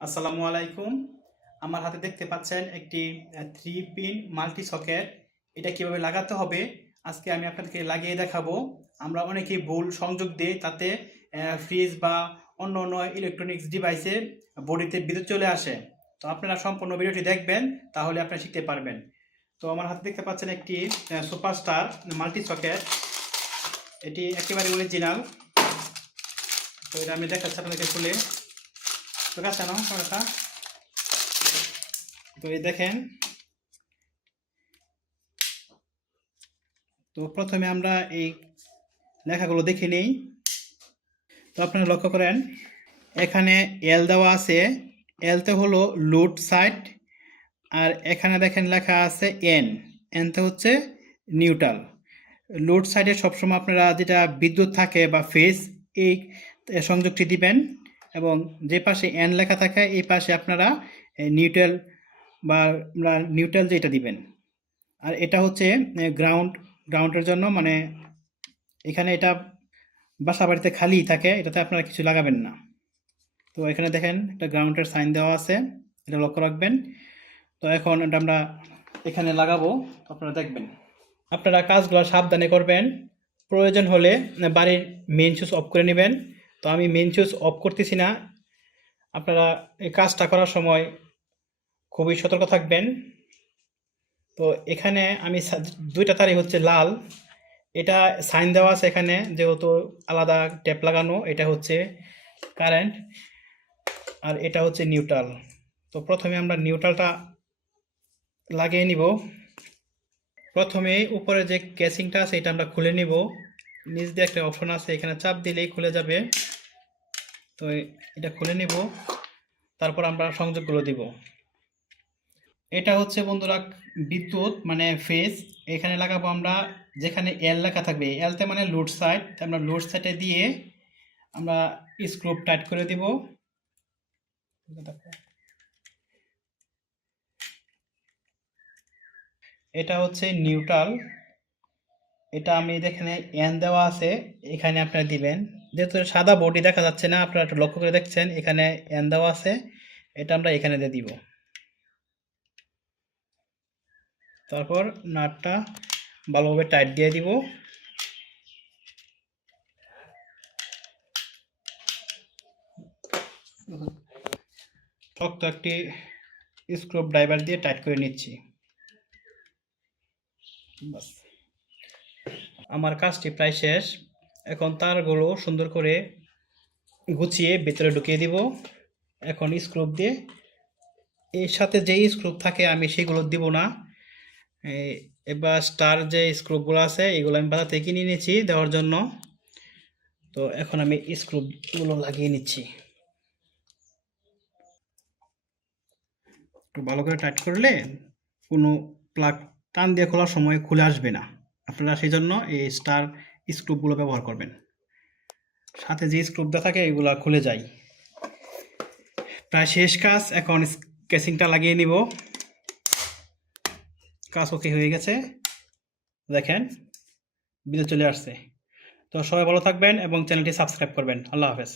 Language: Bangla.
আসসালামু আলাইকুম। আমার হাতে দেখতে পাচ্ছেন একটি 3 পিন মাল্টি সকেট। এটা কিভাবে লাগাতে হবে আজকে আমি আপনাদেরকে লাগিয়ে দেখাবো। আমরা অনেকেই ভুল সংযোগ দিই, তাতে ফ্রিজ বা অন্য অন্য ইলেকট্রনিক্স ডিভাইসে বডিতে বিদ্যুৎ চলে আসে। তো আপনারা সম্পূর্ণ ভিডিওটি দেখবেন, তাহলে আপনারা শিখতে পারবেন। তো আমার হাতে দেখতে পাচ্ছেন একটি সুপারস্টার মাল্টি সকেট। এটি একেবারে অরিজিনাল। তো এটা আমি দেখাচ্ছি আপনাদেরকে খুলে। তো কাছে না ক্যামেরাটা। তো এই দেখেন, তো প্রথমে আমরা এই লেখাগুলো দেখে নিই। তো আপনারা লক্ষ্য করেন, এখানে এল দেওয়া আছে। এলতে হলো লোড সাইড, আর এখানে দেখেন লেখা আছে এন। এনতে হচ্ছে নিউট্রাল। লোড সাইডে সবসময় আপনারা যেটা বিদ্যুৎ থাকে বা ফেজ, এই সংযোগটি দিবেন, এবং যে পাশে এন লেখা থাকে এই পাশে আপনারা নিউট্রাল বা নিউট্রাল যেটা দিবেন। আর এটা হচ্ছে গ্রাউন্ডের জন্য, মানে এখানে এটা বাসা বাড়িতে খালি থাকে, এটাতে আপনারা কিছু লাগাবেন না। তো এখানে দেখেন একটা গ্রাউন্ডের সাইন দেওয়া আছে, এটা লক্ষ্য রাখবেন। তো এখন এটা আমরা এখানে লাগাবো, আপনারা দেখবেন। আপনারা কাজগুলো সাবধানে করবেন। প্রয়োজন হলে বাড়ির মেইন সুইচ অফ করে নেবেন। তো আমি মেইন সুইচ অফ করতেছি না। আপনারা এই কাজটা করার সময় খুবই সতর্ক থাকবেন। তো এখানে আমি দুইটা তারই হচ্ছে লাল, এটা সাইন দেওয়া আছে এখানে, যেহেতু আলাদা ট্যাপ লাগানো। এটা হচ্ছে কারেন্ট, আর এটা হচ্ছে নিউট্রাল। তো প্রথমে আমরা নিউট্রালটা লাগিয়ে নিব। প্রথমে উপরে যে কেসিংটা আছে এটা আমরা খুলে নিব। নিচ দিয়ে একটা অপশন আছে, এখানে চাপ দিলেই খুলে যাবে। তো এটা খুলে নিব, তারপর আমরা সংযোগগুলো দিব। এটা হচ্ছে বন্ধুরা বিদ্যুৎ, মানে ফেজ। এখানে লাগাবো আমরা, যেখানে এল লেখা থাকবে, এলতে মানে লোড সাইড। আমরা লোড সাইডে দিয়ে আমরা স্ক্রু টাইট করে দিব। এটা হচ্ছে নিউট্রাল। এটা আমি এখানে এন দেওয়া আছে, এখানে আপনারা দিবেন। যেহেতু সাদা বডি দেখা যাচ্ছে না, আপনারা একটু লক্ষ্য করে দেখছেন এখানে এন দেওয়া আছে, এটা আমরা এখানে দিয়ে দিব। তারপর নাটটা ভালোভাবে টাইট দিয়ে দিব। শক্ত একটি স্ক্রু ড্রাইভার দিয়ে টাইট করে নিচ্ছি। বাস, আমার কাজটি প্রায় শেষ। এখন তারগুলো সুন্দর করে গুছিয়ে ভেতরে ঢুকিয়ে দিব। এখন স্ক্রু দিয়ে, এর সাথে যেই স্ক্রু থাকে আমি সেগুলো দিব না। এবার স্টার যে স্ক্রুগুলো আছে এগুলো আমি বাজার থেকে কিনে নিয়েছি দেওয়ার জন্য। তো এখন আমি স্ক্রুগুলো লাগিয়ে নিচ্ছি। একটু ভালো করে টাইট করলে কোনো প্লাগ টান দিয়ে খোলার সময় খুলে আসবে না। আপনারা সেই জন্য এই স্টার স্ক্রুগুলো ব্যবহার করবেন। সাথে যে স্ক্রুটা থাকে এগুলো খুলে যায়। প্রায় শেষ কাজ, এখন কেসিংটা লাগিয়ে নিব। কাজ ওকে হয়ে গেছে, দেখেন বিদ্যুৎ চলে আসছে। তো সবাই ভালো থাকবেন এবং চ্যানেলটি সাবস্ক্রাইব করবেন। আল্লাহ হাফেজ।